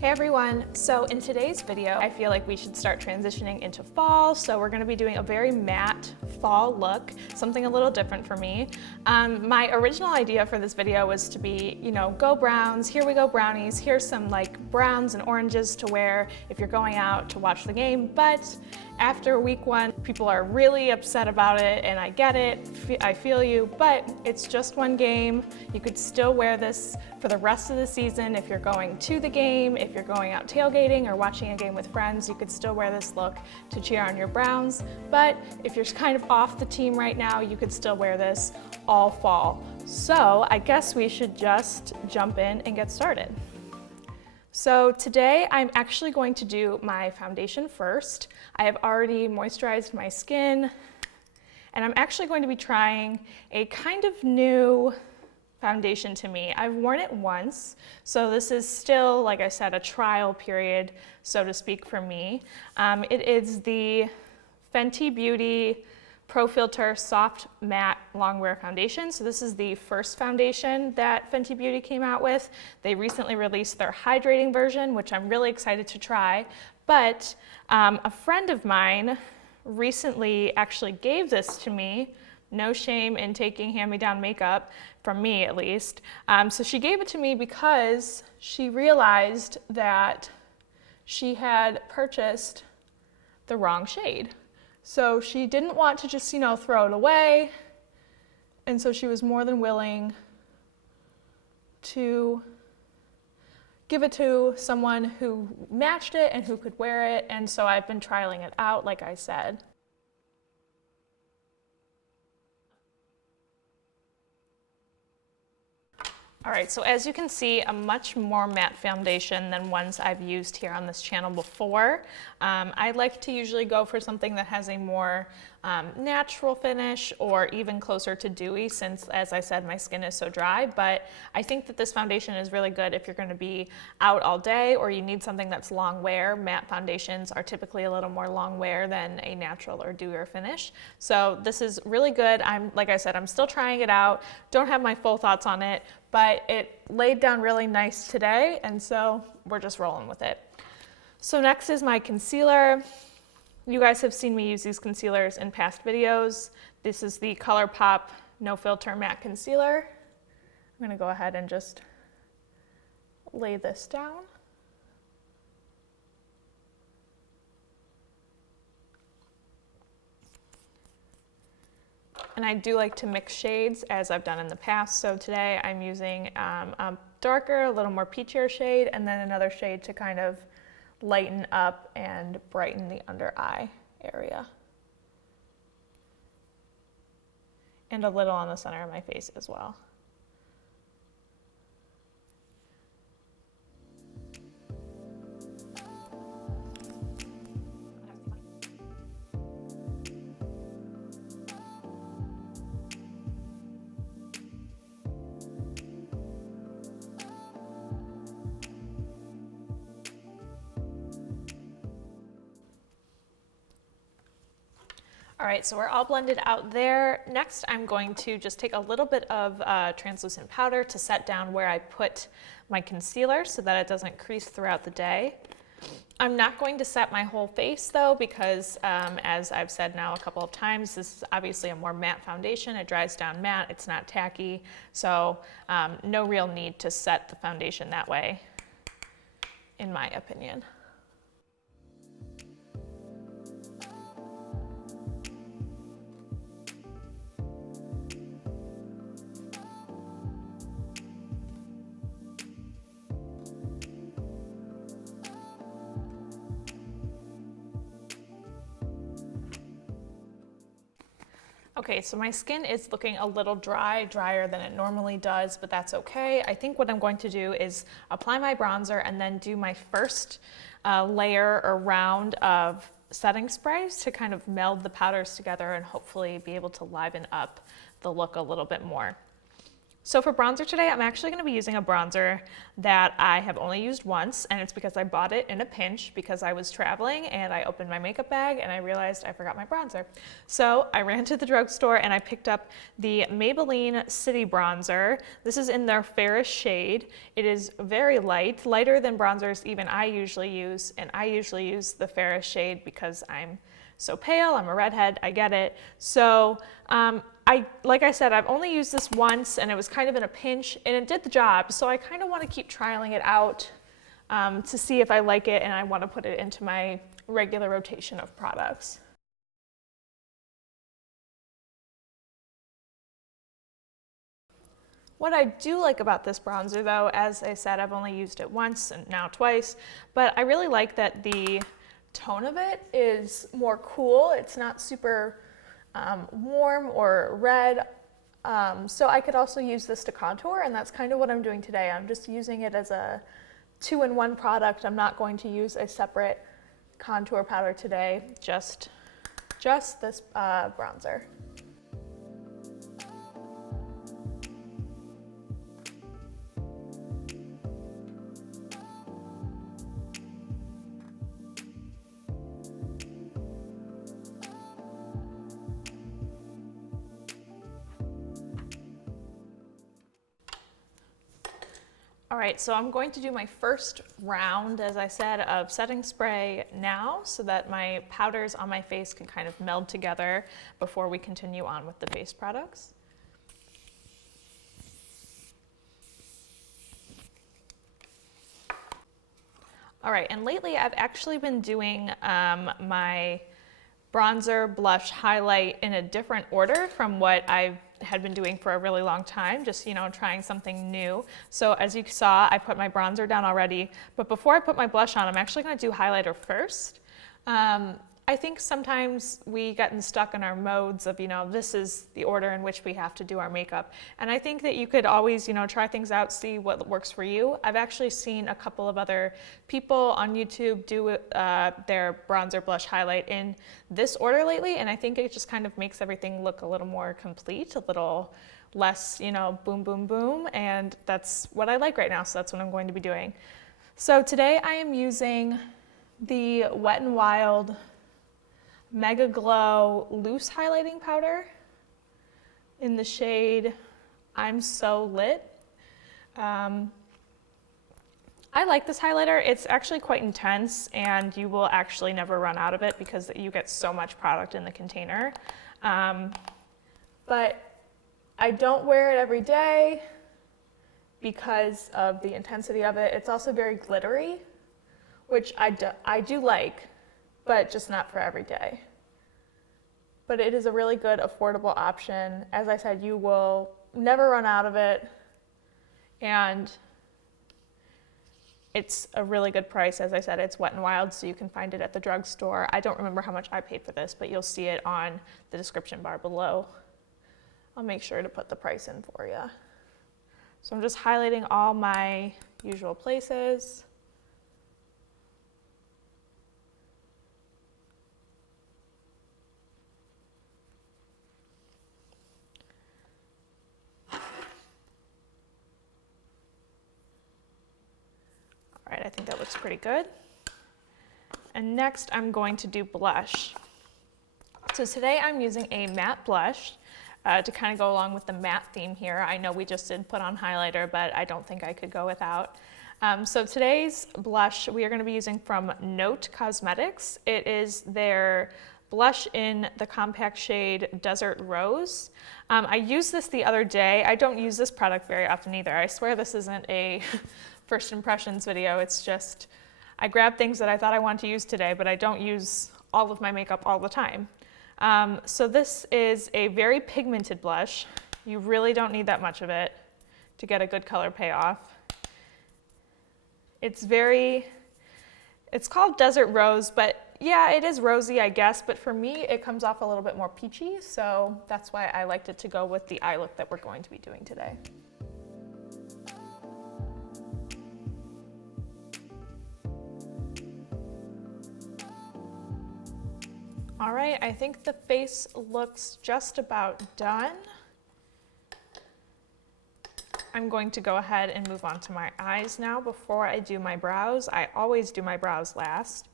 Hey everyone, so in today's video, I feel like we should start transitioning into fall. So we're gonna be doing a very matte fall look, something a little different for me. My original idea for this video was to be, go browns, here we go brownies, here's some like browns and oranges to wear if you're going out to watch the game. But after week one, people are really upset about it, and I get it, I feel you, but it's just one game. You could still wear this for the rest of the season if you're going to the game, if you're going out tailgating or watching a game with friends, you could still wear this look to cheer on your Browns. But if you're kind of off the team right now, you could still wear this all fall. So I guess we should just jump in and get started. So today I'm actually going to do my foundation first. I have already moisturized my skin, and I'm actually going to be trying a kind of new foundation to me. I've worn it once, so this is still, like I said, a trial period, so to speak, for me. It is the Fenty Beauty Pro Filter Soft Matte Longwear Foundation. So this is the first foundation that Fenty Beauty came out with. They recently released their hydrating version, which I'm really excited to try. But a friend of mine recently actually gave this to me. No shame in taking hand-me-down makeup, from me at least. So she gave it to me because she realized that she had purchased the wrong shade. So she didn't want to just, throw it away. And so she was more than willing to give it to someone who matched it and who could wear it. And so I've been trialing it out, like I said. All right, so as you can see, a much more matte foundation than ones I've used here on this channel before. I like to usually go for something that has a more natural finish or even closer to dewy, since, as I said, my skin is so dry. But I think that this foundation is really good if you're going to be out all day or you need something that's long wear. Matte foundations are typically a little more long wear than a natural or dewier finish. So this is really good. Like I said, I'm still trying it out. Don't have my full thoughts on it, but it laid down really nice today, and so we're just rolling with it. So next is my concealer. You guys have seen me use these concealers in past videos. This is the ColourPop No Filter Matte Concealer. I'm gonna go ahead and just lay this down. And I do like to mix shades, as I've done in the past. So today I'm using a darker, a little more peachier shade, and then another shade to kind of lighten up and brighten the under eye area. And a little on the center of my face as well. All right, so we're all blended out there. Next, I'm going to just take a little bit of translucent powder to set down where I put my concealer so that it doesn't crease throughout the day. I'm not going to set my whole face though, because as I've said now a couple of times, this is obviously a more matte foundation. It dries down matte, it's not tacky. So no real need to set the foundation that way, in my opinion. Okay, so my skin is looking a little drier than it normally does, but that's okay. I think what I'm going to do is apply my bronzer and then do my first layer or round of setting sprays to kind of meld the powders together and hopefully be able to liven up the look a little bit more. So for bronzer today, I'm actually going to be using a bronzer that I have only used once, and it's because I bought it in a pinch because I was traveling and I opened my makeup bag and I realized I forgot my bronzer. So I ran to the drugstore and I picked up the Maybelline City Bronzer. This is in their fairest shade. It is very light, lighter than bronzers even I usually use, and I usually use the fairest shade because I'm so pale, I'm a redhead, I get it. So like I said, I've only used this once and it was kind of in a pinch and it did the job. So I kind of want to keep trialing it out to see if I like it, and I want to put it into my regular rotation of products. What I do like about this bronzer though, as I said, I've only used it once and now twice, but I really like that the tone of it is more cool. It's not super warm or red. So I could also use this to contour, and that's kind of what I'm doing today. I'm just using it as a 2-in-1 product. I'm not going to use a separate contour powder today, just this bronzer. All right, so I'm going to do my first round, as I said, of setting spray now so that my powders on my face can kind of meld together before we continue on with the face products. All right, and lately I've actually been doing my bronzer, blush, highlight in a different order from what I had been doing for a really long time, just, you know, trying something new. So as you saw, I put my bronzer down already, but before I put my blush on, I'm actually gonna do highlighter first. I think sometimes we get stuck in our modes of, you know, this is the order in which we have to do our makeup. And I think that you could always, you know, try things out, see what works for you. I've actually seen a couple of other people on YouTube do their bronzer, blush, highlight in this order lately. And I think it just kind of makes everything look a little more complete, a little less, you know, boom, boom, boom. And that's what I like right now. So that's what I'm going to be doing. So today I am using the Wet n Wild Mega Glow Loose Highlighting Powder in the shade I'm So Lit. I like this highlighter. It's actually quite intense, and you will actually never run out of it because you get so much product in the container. But I don't wear it every day because of the intensity of it. It's also very glittery, which I do like, but just not for every day. But it is a really good, affordable option. As I said, you will never run out of it, and it's a really good price. As I said, it's Wet n Wild, so you can find it at the drugstore. I don't remember how much I paid for this, but you'll see it on the description bar below. I'll make sure to put the price in for you. So I'm just highlighting all my usual places. All right, I think that looks pretty good. And next I'm going to do blush. So today I'm using a matte blush to kind of go along with the matte theme here. I know we just did put on highlighter, but I don't think I could go without. So today's blush we are going to be using from Note Cosmetics. It is their blush in the compact shade Desert Rose. I used this the other day. I don't use this product very often either. I swear this isn't a first impressions video. It's just, I grabbed things that I thought I wanted to use today, but I don't use all of my makeup all the time. So this is a very pigmented blush. You really don't need that much of it to get a good color payoff. It's called Desert Rose, but yeah, it is rosy, I guess, but for me, it comes off a little bit more peachy, so that's why I liked it to go with the eye look that we're going to be doing today. All right, I think the face looks just about done. I'm going to go ahead and move on to my eyes now before I do my brows. I always do my brows last.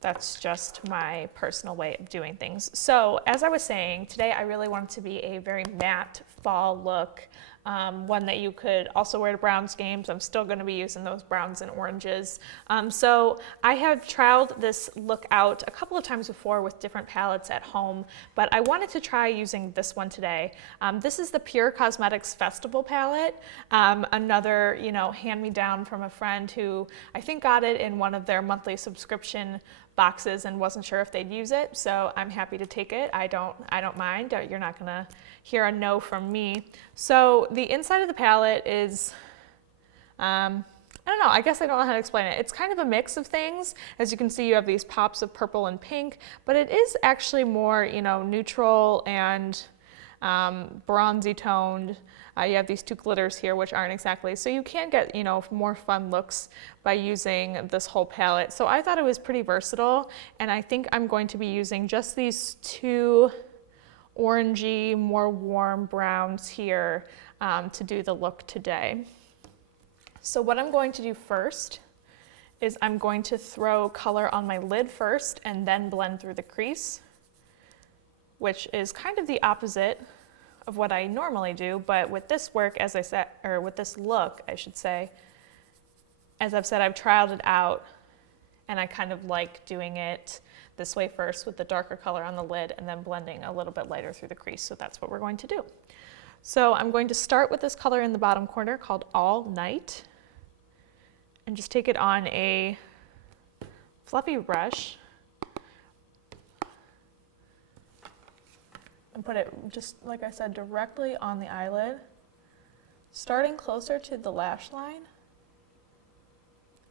That's just my personal way of doing things. So as I was saying, today I really want it to be a very matte fall look, one that you could also wear to Browns games. I'm still going to be using those browns and oranges. So I have trialed this look out a couple of times before with different palettes at home, but I wanted to try using this one today. This is the Pure Cosmetics Festival palette, another, hand-me-down from a friend who I think got it in one of their monthly subscription boxes and wasn't sure if they'd use it, so I'm happy to take it. I don't mind. You're not gonna hear a no from me. So the inside of the palette is, I don't know, I guess I don't know how to explain it. It's kind of a mix of things. As you can see, you have these pops of purple and pink, but it is actually more, neutral and bronzy toned. You have these two glitters here, which aren't exactly, so you can get, more fun looks by using this whole palette. So I thought it was pretty versatile, and I think I'm going to be using just these two orangey, more warm browns here to do the look today. So what I'm going to do first is I'm going to throw color on my lid first and then blend through the crease, which is kind of the opposite of what I normally do, but with this work, as I said, or with this look, I should say, as I've said, I've trialed it out, and I kind of like doing it this way first with the darker color on the lid and then blending a little bit lighter through the crease, so that's what we're going to do. So I'm going to start with this color in the bottom corner called All Night, and just take it on a fluffy brush, and put it, just like I said, directly on the eyelid, starting closer to the lash line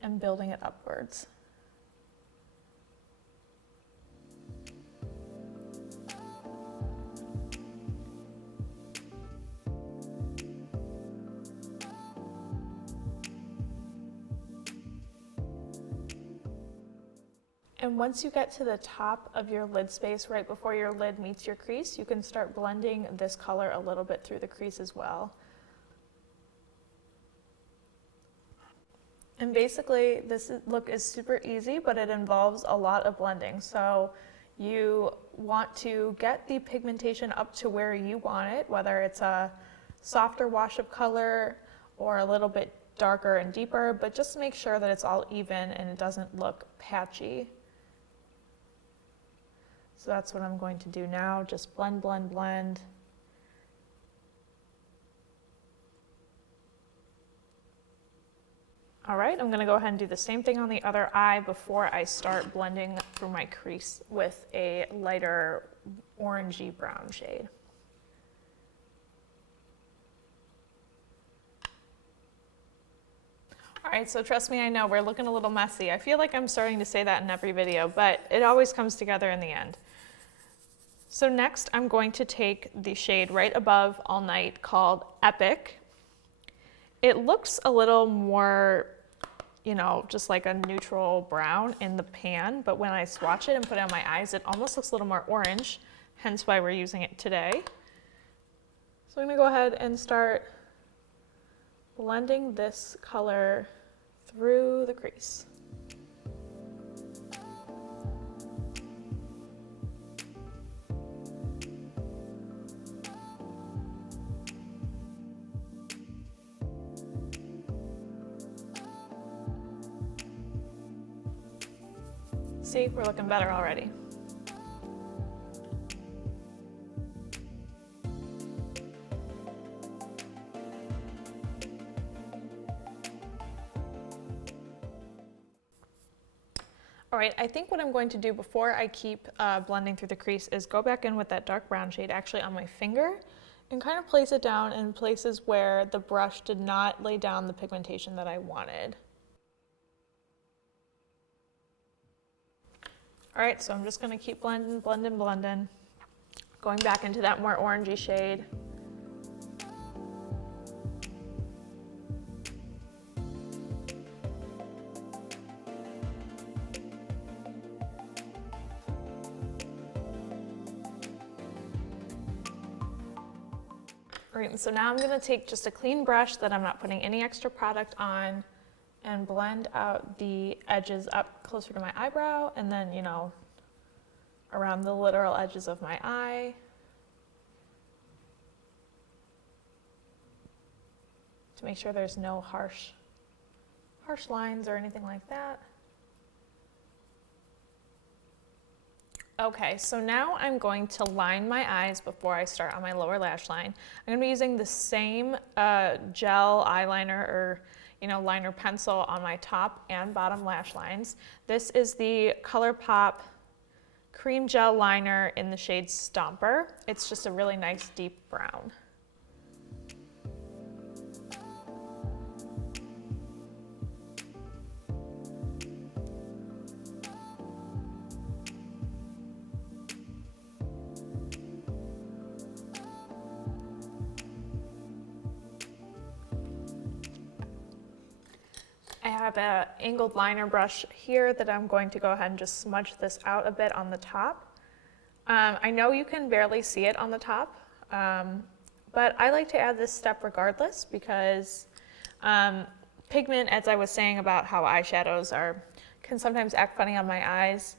and building it upwards. And once you get to the top of your lid space, right before your lid meets your crease, you can start blending this color a little bit through the crease as well. And basically, this look is super easy, but it involves a lot of blending. So you want to get the pigmentation up to where you want it, whether it's a softer wash of color or a little bit darker and deeper, but just make sure that it's all even and it doesn't look patchy. So that's what I'm going to do now, just blend, blend, blend. All right, I'm gonna go ahead and do the same thing on the other eye before I start blending through my crease with a lighter orangey brown shade. All right, so trust me, I know we're looking a little messy. I feel like I'm starting to say that in every video, but it always comes together in the end. So next, I'm going to take the shade right above All Night called Epic. It looks a little more, just like a neutral brown in the pan, but when I swatch it and put it on my eyes, it almost looks a little more orange, hence why we're using it today. So I'm gonna go ahead and start blending this color through the crease. See, we're looking better already. All right, I think what I'm going to do before I keep blending through the crease is go back in with that dark brown shade actually on my finger and kind of place it down in places where the brush did not lay down the pigmentation that I wanted. All right, so I'm just gonna keep blending, blending, blending, going back into that more orangey shade. All right, so now I'm gonna take just a clean brush that I'm not putting any extra product on and blend out the edges up closer to my eyebrow and then, you know, around the literal edges of my eye. To make sure there's no harsh lines or anything like that. Okay, so now I'm going to line my eyes before I start on my lower lash line. I'm gonna be using the same gel eyeliner or liner pencil on my top and bottom lash lines. This is the ColourPop Cream Gel Liner in the shade Stomper. It's just a really nice deep brown. I have an angled liner brush here that I'm going to go ahead and just smudge this out a bit on the top. I know you can barely see it on the top, but I like to add this step regardless because pigment, as I was saying about how eyeshadows can sometimes act funny on my eyes,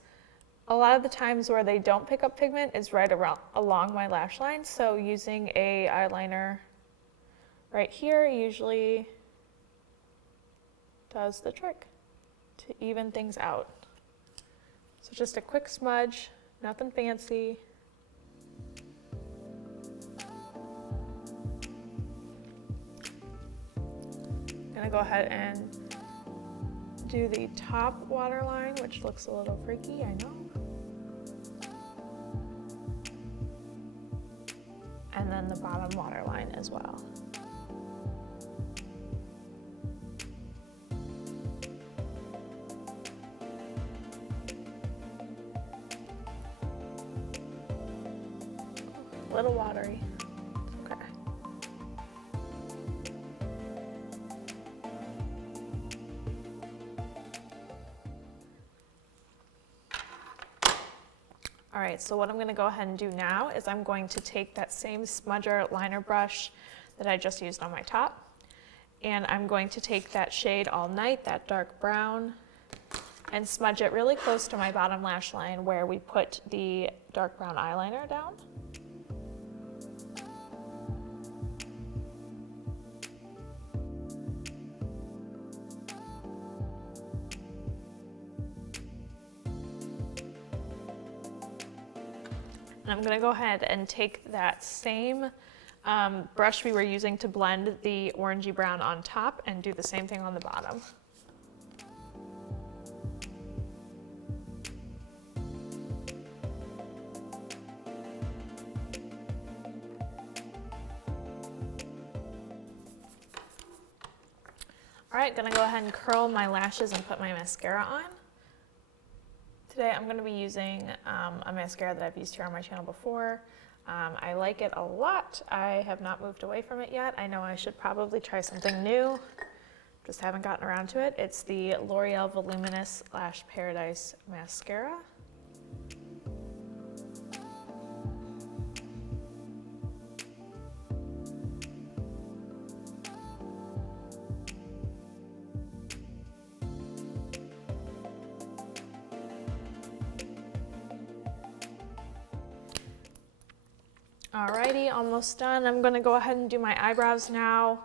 a lot of the times where they don't pick up pigment is right along my lash line, so using a eyeliner right here usually does the trick to even things out. So just a quick smudge, nothing fancy. I'm gonna go ahead and do the top waterline, which looks a little freaky, I know. And then the bottom waterline as well. A little watery. Okay. All right, so what I'm going to go ahead and do now is I'm going to take that same smudger liner brush that I just used on my top, and I'm going to take that shade All Night, that dark brown, and smudge it really close to my bottom lash line where we put the dark brown eyeliner down. And I'm gonna go ahead and take that same brush we were using to blend the orangey brown on top and do the same thing on the bottom. All right, gonna go ahead and curl my lashes and put my mascara on. Today I'm going to be using a mascara that I've used here on my channel before. I like it a lot. I have not moved away from it yet. I know I should probably try something new. Just haven't gotten around to it. It's the L'Oreal Voluminous Lash Paradise Mascara. Alrighty, almost done. I'm gonna go ahead and do my eyebrows now.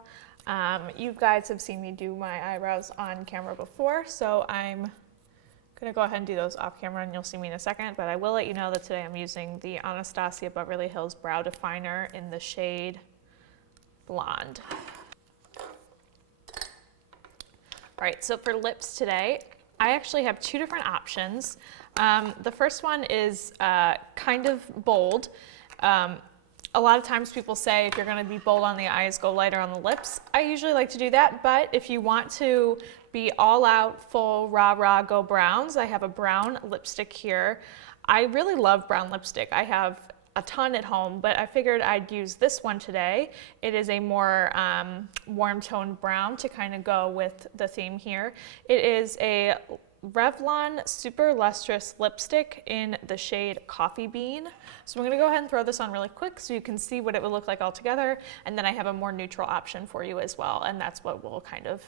You guys have seen me do my eyebrows on camera before, so I'm gonna go ahead and do those off camera and you'll see me in a second, but I will let you know that today I'm using the Anastasia Beverly Hills Brow Definer in the shade Blonde. Alright, so for lips today, I actually have two different options. The first one is kind of bold. A lot of times people say if you're going to be bold on the eyes, go lighter on the lips. I usually like to do that, but if you want to be all out, full, rah, go browns, I have a brown lipstick here. I really love brown lipstick. I have a ton at home, but I figured I'd use this one today. It is a more warm toned brown to kind of go with the theme here. It is a Revlon Super Lustrous Lipstick in the shade Coffee Bean. So I'm gonna go ahead and throw this on really quick so you can see what it would look like all together. And then I have a more neutral option for you as well. And that's what we'll kind of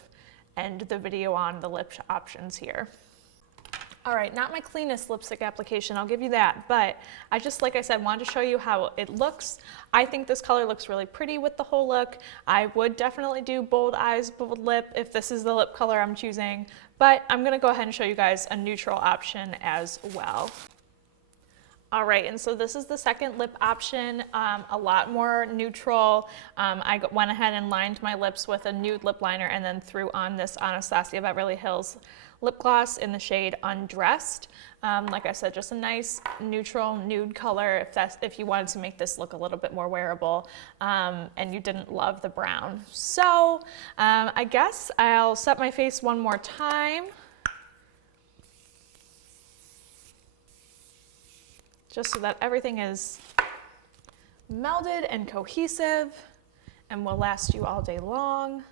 end the video on, the lip options here. All right, not my cleanest lipstick application, I'll give you that, but I just, like I said, wanted to show you how it looks. I think this color looks really pretty with the whole look. I would definitely do bold eyes, bold lip if this is the lip color I'm choosing, but I'm gonna go ahead and show you guys a neutral option as well. All right, and so this is the second lip option, a lot more neutral. I went ahead and lined my lips with a nude lip liner and then threw on this Anastasia Beverly Hills lip gloss in the shade Undressed. Like I said, just a nice neutral nude color if you wanted to make this look a little bit more wearable and you didn't love the brown. So I guess I'll set my face one more time. Just so that everything is melded and cohesive and will last you all day long.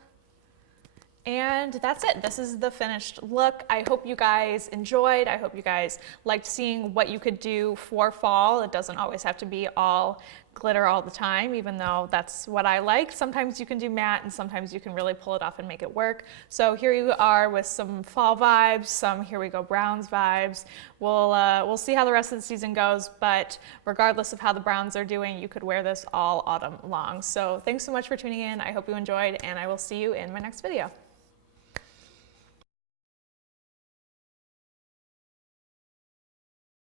And that's it. This is the finished look. I hope you guys enjoyed. I hope you guys liked seeing what you could do for fall. It doesn't always have to be all glitter all the time, even though that's what I like. Sometimes you can do matte and sometimes you can really pull it off and make it work. So here you are with some fall vibes, some Here We Go Browns vibes. We'll see how the rest of the season goes, but regardless of how the browns are doing, you could wear this all autumn long. So thanks so much for tuning in. I hope you enjoyed, and I will see you in my next video.